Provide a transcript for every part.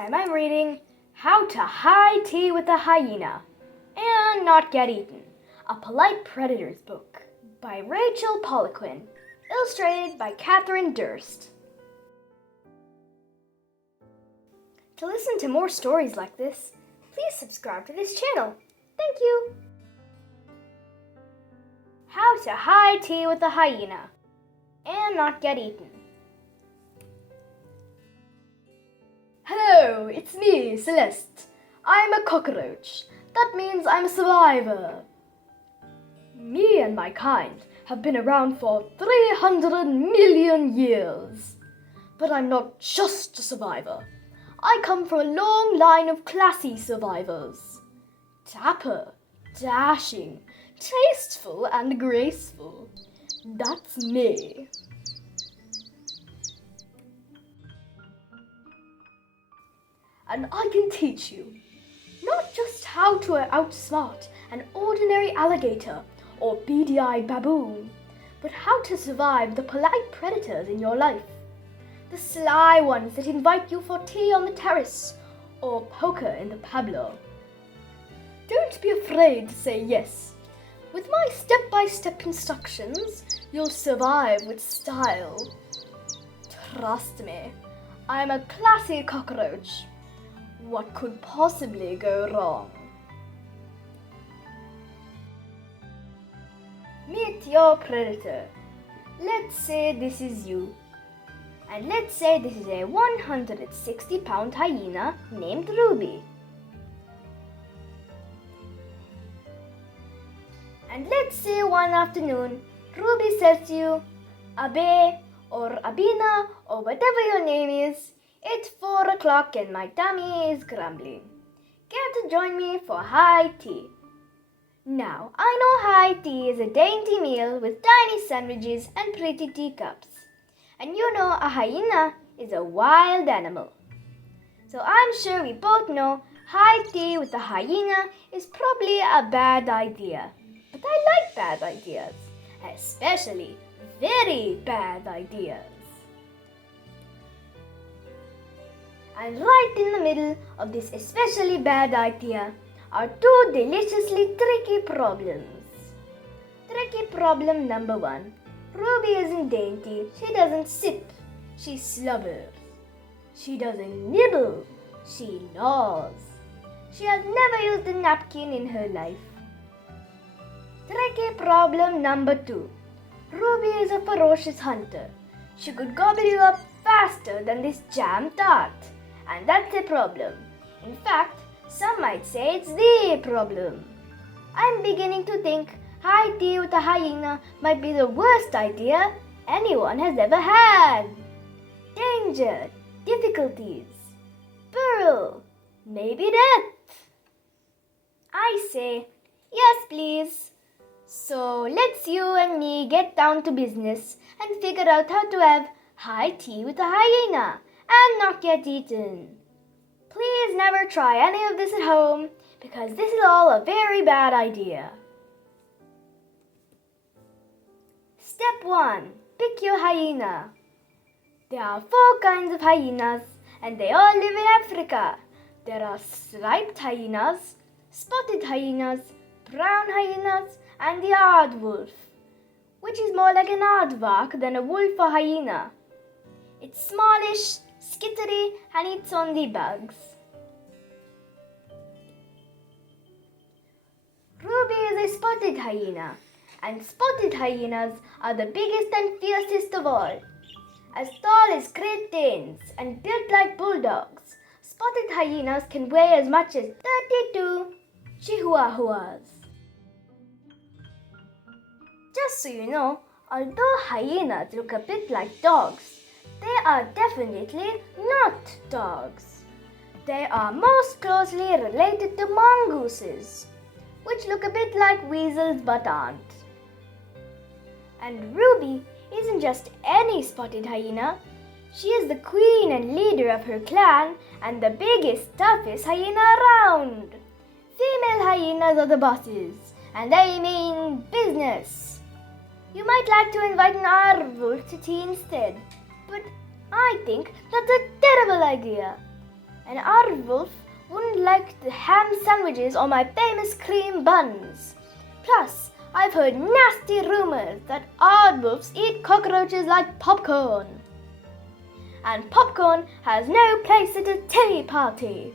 time I'm reading How to High Tea with a Hyena and Not Get Eaten, a Polite Predator's book by Rachel Poliquin, illustrated by Catherine Durst. To listen to more stories like this, please subscribe to this channel. Thank you. How to High Tea with a Hyena and Not Get Eaten. Hello, it's me, Celeste. I'm a cockroach. That means I'm a survivor. Me and my kind have been around for 300 million years. But I'm not just a survivor. I come from a long line of classy survivors. Dapper, dashing, tasteful and graceful. That's me. And I can teach you not just how to outsmart an ordinary alligator or beady-eyed baboon, but how to survive the polite predators in your life. The sly ones that invite you for tea on the terrace or poker in the Pablo. Don't be afraid to say yes. With my step-by-step instructions, you'll survive with style. Trust me, I'm a classy cockroach. What could possibly go wrong? Meet your predator. Let's say this is you. And let's say this is a 160-pound hyena named Ruby. And let's say one afternoon, Ruby says to you, Abe or Abina or whatever your name is, it's 4 o'clock and my tummy is grumbling. Care to join me for high tea? Now, I know high tea is a dainty meal with tiny sandwiches and pretty teacups. And you know a hyena is a wild animal. So I'm sure we both know high tea with a hyena is probably a bad idea. But I like bad ideas, especially very bad ideas. And right in the middle of this especially bad idea are two deliciously tricky problems. Tricky problem number 1. Ruby isn't dainty. She doesn't sip. She slobbers. She doesn't nibble. She gnaws. She has never used a napkin in her life. Tricky problem number 2. Ruby is a ferocious hunter. She could gobble you up faster than this jam tart. And that's a problem. In fact, some might say it's the problem. I'm beginning to think high tea with a hyena might be the worst idea anyone has ever had. Danger, difficulties, peril, maybe death. I say, yes please. So let's you and me get down to business and figure out how to have high tea with a hyena and not get eaten. Please never try any of this at home because this is all a very bad idea. Step 1. Pick your hyena. There are 4 kinds of hyenas and they all live in Africa. There are striped hyenas, spotted hyenas, brown hyenas, and the aardwolf, which is more like an aardvark than a wolf or hyena. It's smallish, skittery, and eats only bugs. Ruby is a spotted hyena, and spotted hyenas are the biggest and fiercest of all. As tall as Great Danes and built like bulldogs, spotted hyenas can weigh as much as 32 chihuahuas. Just so you know, although hyenas look a bit like dogs, they are definitely not dogs. They are most closely related to mongooses, which look a bit like weasels but aren't. And Ruby isn't just any spotted hyena. She is the queen and leader of her clan and the biggest, toughest hyena around. Female hyenas are the bosses, and they mean business. You might like to invite an aardwolf to tea instead, but I think that's a terrible idea. An aardwolf wouldn't like the ham sandwiches or my famous cream buns. Plus, I've heard nasty rumors that aardwolves eat cockroaches like popcorn. And popcorn has no place at a tea party.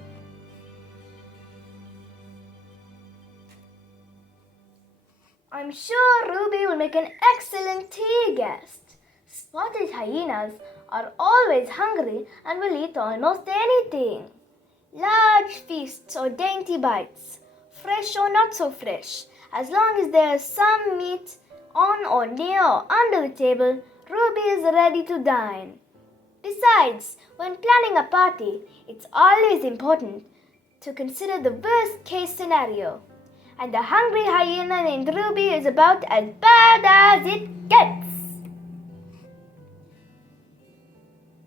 I'm sure Ruby will make an excellent tea guest. Spotted hyenas are always hungry and will eat almost anything. Large feasts or dainty bites, fresh or not so fresh, as long as there is some meat on or near or under the table, Ruby is ready to dine. Besides, when planning a party, it's always important to consider the worst case scenario. And the hungry hyena named Ruby is about as bad as it gets.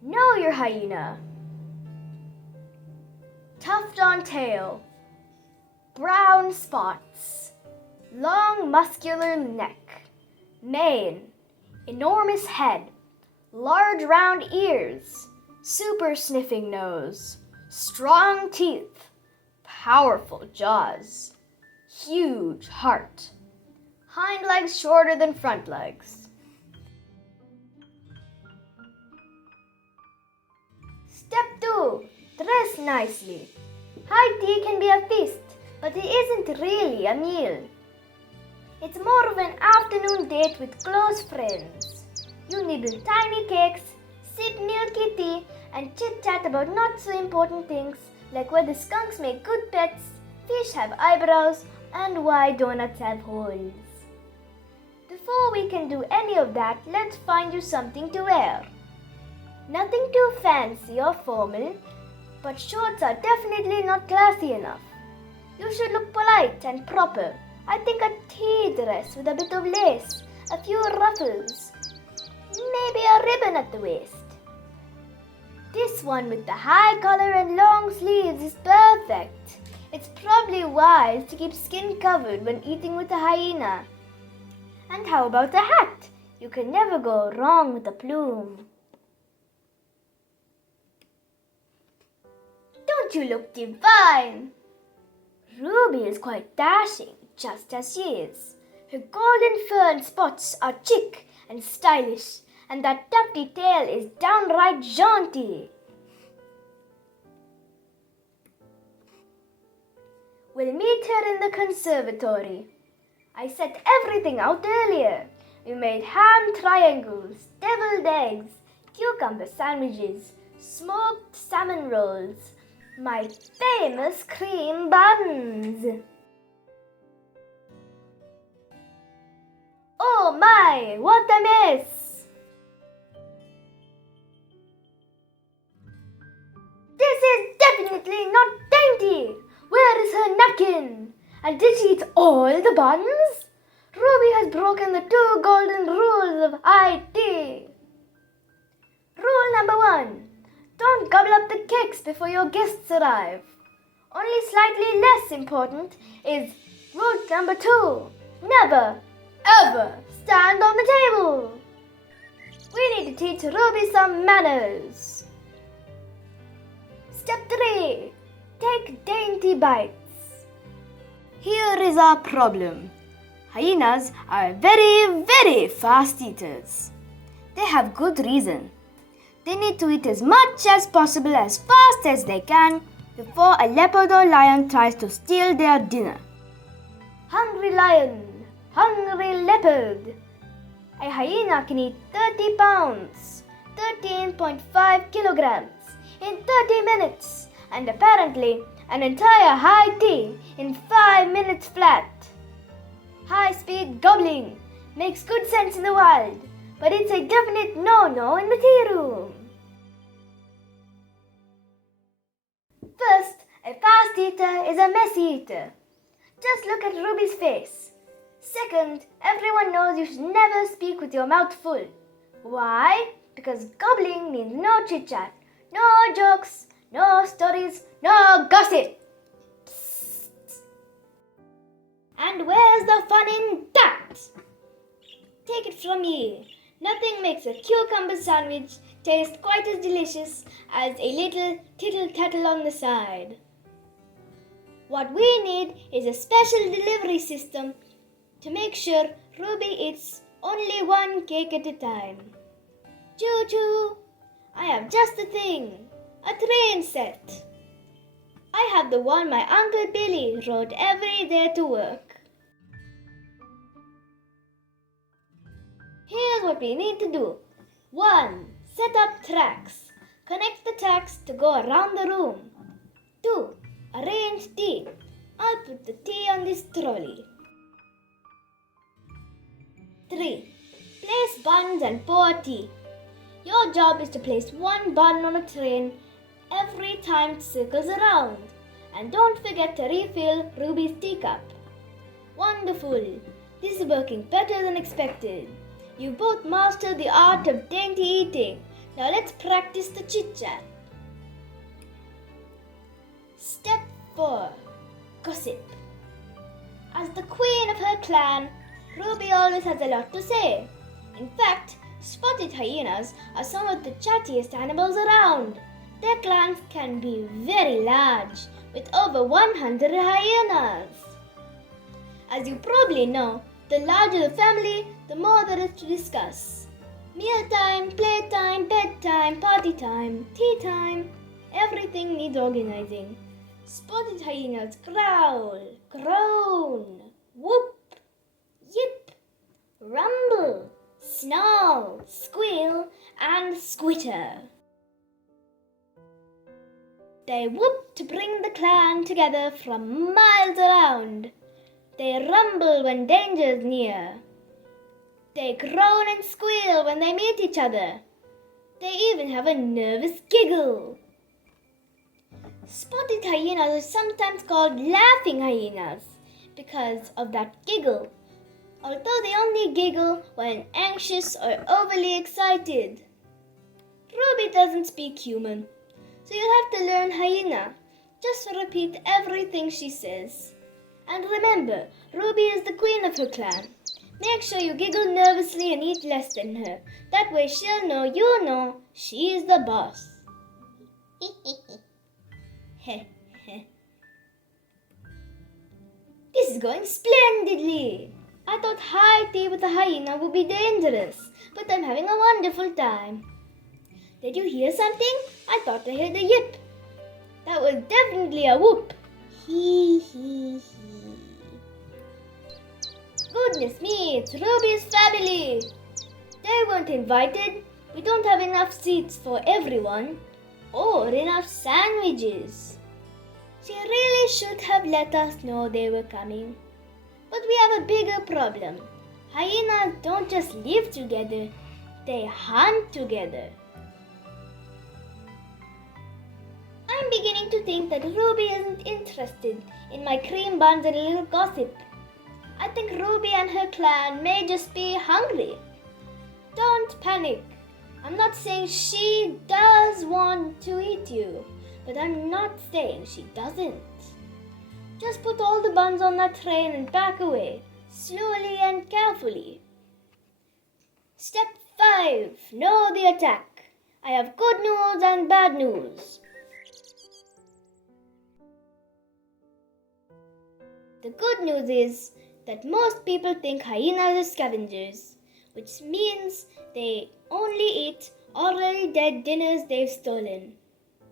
Know your hyena. Tuft on tail, brown spots, long muscular neck, mane, enormous head, large round ears, super sniffing nose, strong teeth, powerful jaws, huge heart, hind legs shorter than front legs. Step 2. Dress nicely. High tea can be a feast, but it isn't really a meal. It's more of an afternoon date with close friends. You nibble tiny cakes, sip milky tea, and chit-chat about not so important things like whether skunks make good pets, fish have eyebrows, and why donuts have holes. Before we can do any of that, let's find you something to wear. Nothing too fancy or formal, but shorts are definitely not classy enough. You should look polite and proper. I think a tea dress with a bit of lace, a few ruffles, maybe a ribbon at the waist. This one with the high collar and long sleeves is perfect. It's probably wise to keep skin covered when eating with a hyena. And how about a hat? You can never go wrong with a plume. Don't you look divine? Ruby is quite dashing, just as she is. Her golden fur and spots are chic and stylish, and that tufty tail is downright jaunty. We'll meet her in the conservatory. I set everything out earlier. We made ham triangles, deviled eggs, cucumber sandwiches, smoked salmon rolls, my famous cream buns. Oh my, what a mess! This is definitely not dainty. Where is her napkin? And did she eat all the buns? Ruby has broken the 2 golden rules of IT. Rule number 1. Don't gobble up the cakes before your guests arrive. Only slightly less important is rule number 2. Never, ever stand on the table. We need to teach Ruby some manners. Step 3. Take dainty bites. Here is our problem. Hyenas are very, very fast eaters. They have good reason. They need to eat as much as possible as fast as they can before a leopard or lion tries to steal their dinner. Hungry lion, hungry leopard. A hyena can eat 30 pounds, 13.5 kilograms in 30 minutes, and apparently an entire high tea in 5 minutes flat. High-speed gobbling makes good sense in the wild, but it's a definite no-no in the tea room. First, a fast eater is a messy eater. Just look at Ruby's face. Second, everyone knows you should never speak with your mouth full. Why? Because gobbling means no chit-chat, no jokes, no stories, no gossip. Psst. And where's the fun in that? Take it from me. Nothing makes a cucumber sandwich taste quite as delicious as a little tittle-tattle on the side. What we need is a special delivery system to make sure Ruby eats only one cake at a time. Choo-choo! I have just the thing, a train set. I have the one my Uncle Billy rode every day to work. Here's what we need to do. 1. Set up tracks. Connect the tracks to go around the room. 2. Arrange tea. I'll put the tea on this trolley. 3. Place buns and pour tea. Your job is to place one bun on a train every time it circles around. And don't forget to refill Ruby's teacup. Wonderful! This is working better than expected. You both mastered the art of dainty eating. Now let's practice the chit-chat. Step 4. Gossip. As the queen of her clan, Ruby always has a lot to say. In fact, spotted hyenas are some of the chattiest animals around. Their clans can be very large, with over 100 hyenas. As you probably know, the larger the family, the more there is to discuss. Mealtime, playtime, bedtime, party time, tea time, everything needs organizing. Spotted hyenas growl, groan, whoop, yip, rumble, snarl, squeal, and squitter. They whoop to bring the clan together from miles around. They rumble when danger is near. They groan and squeal when they meet each other. They even have a nervous giggle. Spotted hyenas are sometimes called laughing hyenas because of that giggle, although they only giggle when anxious or overly excited. Ruby doesn't speak human, so you'll have to learn hyena. Just repeat everything she says. And remember, Ruby is the queen of her clan. Make sure you giggle nervously and eat less than her. That way she'll know you know she is the boss. This is going splendidly. I thought high tea with a hyena would be dangerous, but I'm having a wonderful time. Did you hear something? I thought I heard a yip. That was definitely a whoop. Hee hee hee. Goodness me, it's Ruby's family. They weren't invited. We don't have enough seats for everyone or enough sandwiches. She really should have let us know they were coming. But we have a bigger problem. Hyenas don't just live together, they hunt together. I'm beginning to think that Ruby isn't interested in my cream buns and a little gossip. I think Ruby and her clan may just be hungry. Don't panic. I'm not saying she does want to eat you, but I'm not saying she doesn't. Just put all the buns on that train and back away, slowly and carefully. Step 5. Know the attack. I have good news and bad news. The good news is that most people think hyenas are scavengers, which means they only eat already dead dinners they've stolen.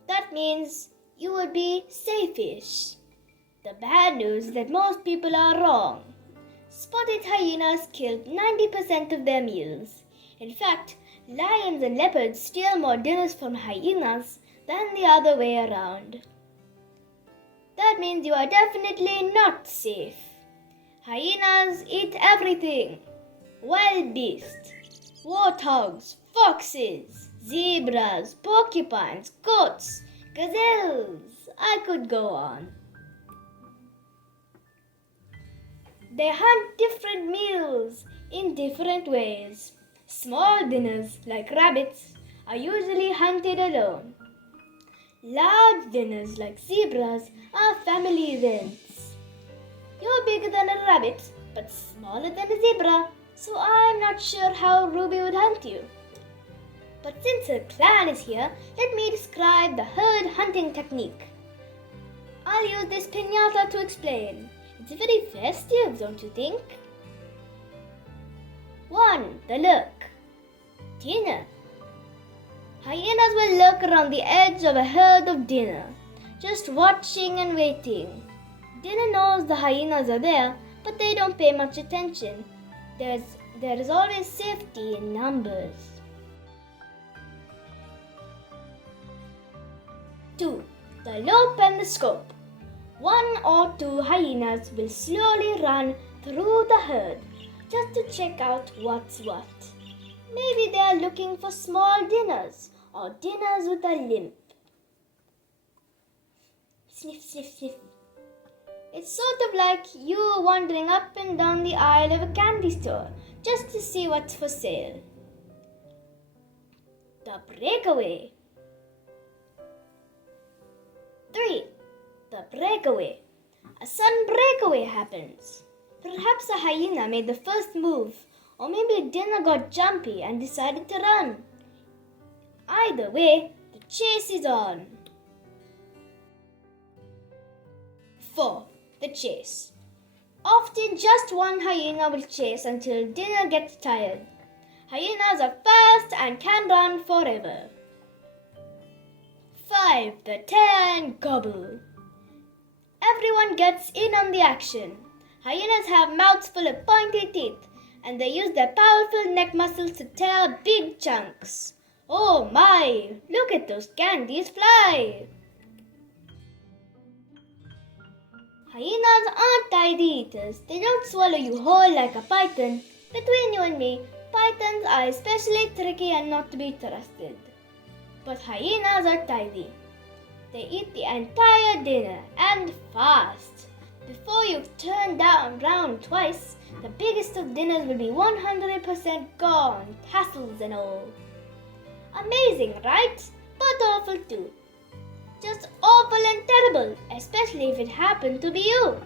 That means you would be safe-ish. The bad news is that most people are wrong. Spotted hyenas killed 90% of their meals. In fact, lions and leopards steal more dinners from hyenas than the other way around. That means you are definitely not safe. Hyenas eat everything. Wild beasts, warthogs, foxes, zebras, porcupines, goats, gazelles. I could go on. They hunt different meals in different ways. Small dinners, like rabbits, are usually hunted alone. Large dinners, like zebras, are family events. You're bigger than a rabbit, but smaller than a zebra, so I'm not sure how Ruby would hunt you. But since her clan is here, let me describe the herd hunting technique. I'll use this piñata to explain. It's very festive, don't you think? 1. The lurk. Dinner. Hyenas will lurk around the edge of a herd of dinner, just watching and waiting. Dinner knows the hyenas are there, but they don't pay much attention. There is always safety in numbers. 2. The lope and the scope. 1 or 2 hyenas will slowly run through the herd just to check out what's what. Maybe they are looking for small dinners or dinners with a limp. Sniff, sniff, sniff. It's sort of like you wandering up and down the aisle of a candy store just to see what's for sale. The breakaway. 3. The breakaway. A sudden breakaway happens. Perhaps a hyena made the first move, or maybe dinner got jumpy and decided to run. Either way, the chase is on. 4. The chase. Often just one hyena will chase until dinner gets tired. Hyenas are fast and can run forever. 5. The tear and gobble. Everyone gets in on the action. Hyenas have mouths full of pointy teeth, and they use their powerful neck muscles to tear big chunks. Oh my! Look at those candies fly! Hyenas aren't tidy eaters. They don't swallow you whole like a python. Between you and me, pythons are especially tricky and not to be trusted. But hyenas are tidy. They eat the entire dinner and fast. Before you've turned round twice, the biggest of dinners will be 100% gone, tassels and all. Amazing, right? But awful too. Just awful and terrible, especially if it happened to be you.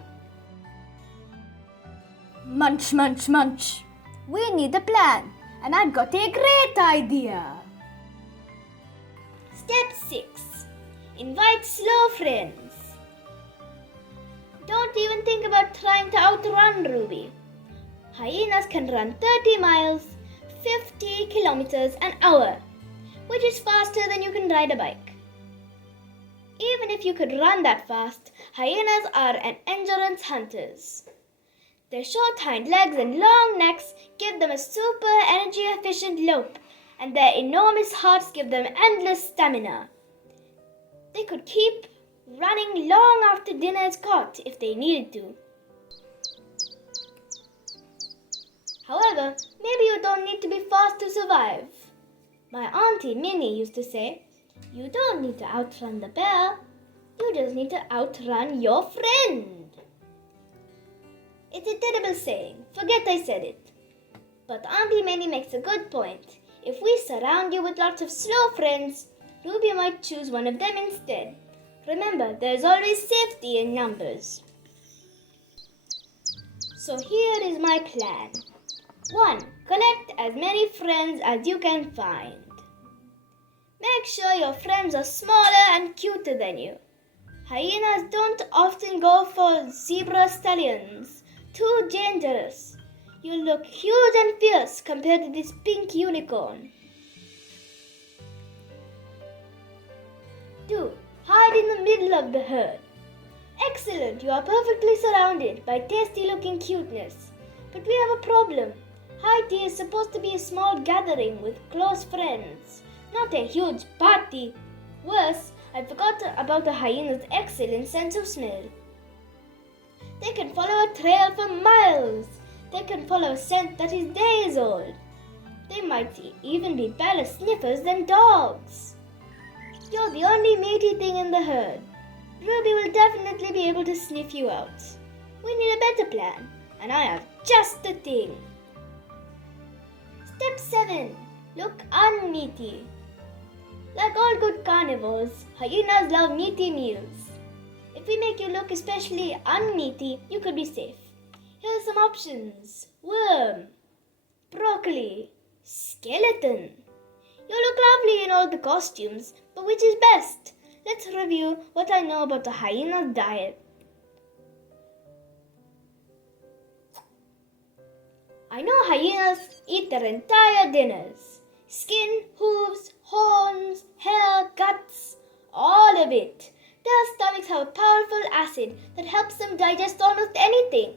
Munch, munch, munch. We need a plan, and I've got a great idea. Step 6. Invite slow friends. Don't even think about trying to outrun Ruby. Hyenas can run 30 miles, 50 kilometers an hour, which is faster than you can ride a bike. Even if you could run that fast, hyenas are an endurance hunters. Their short hind legs and long necks give them a super energy efficient lope, and their enormous hearts give them endless stamina. They could keep running long after dinner is caught if they needed to. However, maybe you don't need to be fast to survive. My auntie Minnie used to say, you don't need to outrun the bear, you just need to outrun your friend. It's a terrible saying, forget I said it. But Auntie Minnie makes a good point. If we surround you with lots of slow friends, Ruby might choose one of them instead. Remember, there's always safety in numbers. So here is my plan. 1. Collect as many friends as you can find. Make sure your friends are smaller and cuter than you. Hyenas don't often go for zebra stallions. Too dangerous. You look huge and fierce compared to this pink unicorn. 2. Hide in the middle of the herd. Excellent, you are perfectly surrounded by tasty-looking cuteness. But we have a problem. High tea is supposed to be a small gathering with close friends, not a huge party. Worse, I forgot about the hyena's excellent sense of smell. They can follow a trail for miles. They can follow a scent that is days old. They might even be better sniffers than dogs. You're the only meaty thing in the herd. Ruby will definitely be able to sniff you out. We need a better plan, and I have just the thing. Step 7. Look unmeaty. Like all good carnivores, hyenas love meaty meals. If we make you look especially unmeaty, you could be safe. Here are some options. Worm, broccoli, skeleton. You look lovely in all the costumes, but which is best? Let's review what I know about the hyena's diet. I know hyenas eat their entire dinners. Skin, hooves, horns, hair, guts, all of it. Their stomachs have a powerful acid that helps them digest almost anything,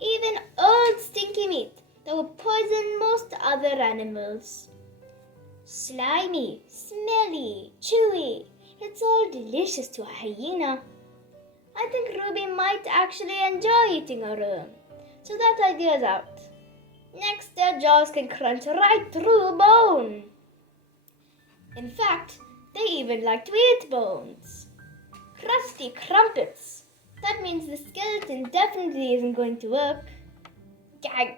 even old stinky meat that would poison most other animals. Slimy, smelly, chewy, it's all delicious to a hyena. I think Ruby might actually enjoy eating her own, so that idea's out. Next, their jaws can crunch right through bone. In fact, they even like to eat bones. Crusty crumpets. That means the skeleton definitely isn't going to work. Gag.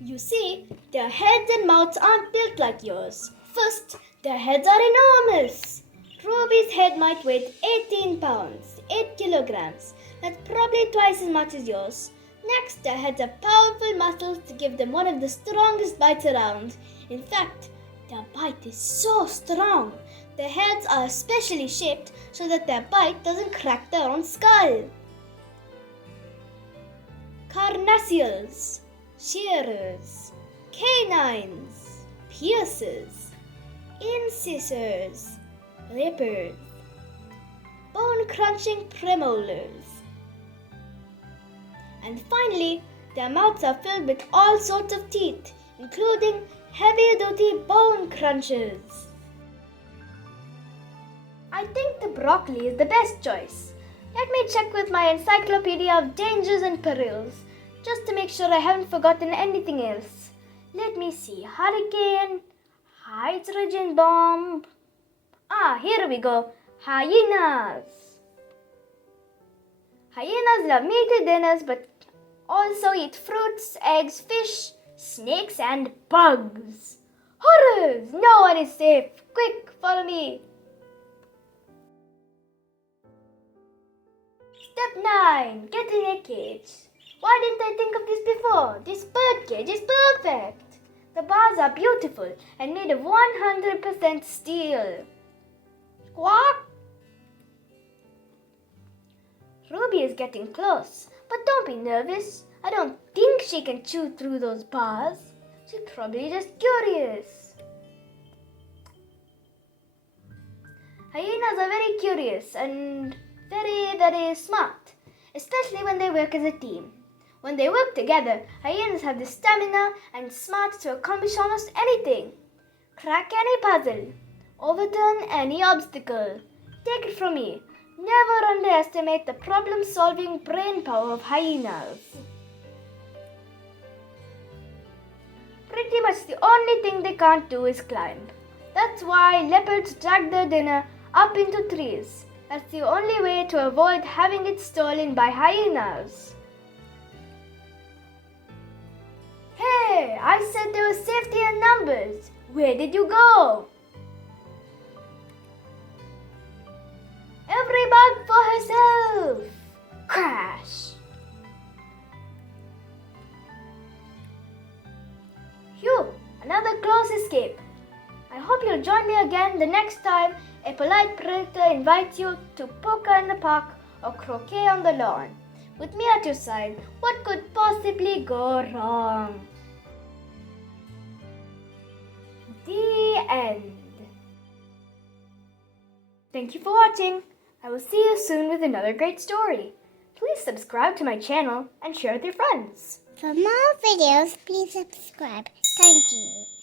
You see, their heads and mouths aren't built like yours. First, their heads are enormous. Ruby's head might weigh 18 pounds, 8 kilograms. That's probably twice as much as yours. Next, their heads have powerful muscles to give them one of the strongest bites around. In fact, their bite is so strong. Their heads are especially shaped so that their bite doesn't crack their own skull. Carnassials, shearers, canines, piercers, incisors, rippers, bone-crunching premolars. And finally, their mouths are filled with all sorts of teeth, including heavy-duty bone crunchers. I think the broccoli is the best choice. Let me check with my encyclopedia of dangers and perils, just to make sure I haven't forgotten anything else. Let me see. Hurricane, hydrogen bomb. Here we go. Hyenas. Hyenas love meaty dinners, but also eat fruits, eggs, fish, snakes, and bugs. Horrors! No one is safe. Quick, follow me. Step 9. Get in a cage. Why didn't I think of this before? This bird cage is perfect. The bars are beautiful and made of 100% steel. Squawk! Ruby is getting close, but don't be nervous. I don't think she can chew through those bars. She's probably just curious. Hyenas are very curious and very smart, especially when they work as a team. When they work together, hyenas have the stamina and smarts to accomplish almost anything. Crack any puzzle, overturn any obstacle. Take it from me. Never underestimate the problem-solving brain power of hyenas. Pretty much the only thing they can't do is climb. That's why leopards drag their dinner up into trees. That's the only way to avoid having it stolen by hyenas. Hey, I said there was safety in numbers. Where did you go? Every bug for herself! Crash! Phew! Another close escape. I hope you'll join me again the next time a polite predator invites you to poker in the park or croquet on the lawn. With me at your side, what could possibly go wrong? The end. Thank you for watching. I will see you soon with another great story. Please subscribe to my channel and share with your friends. For more videos, please subscribe. Thank you.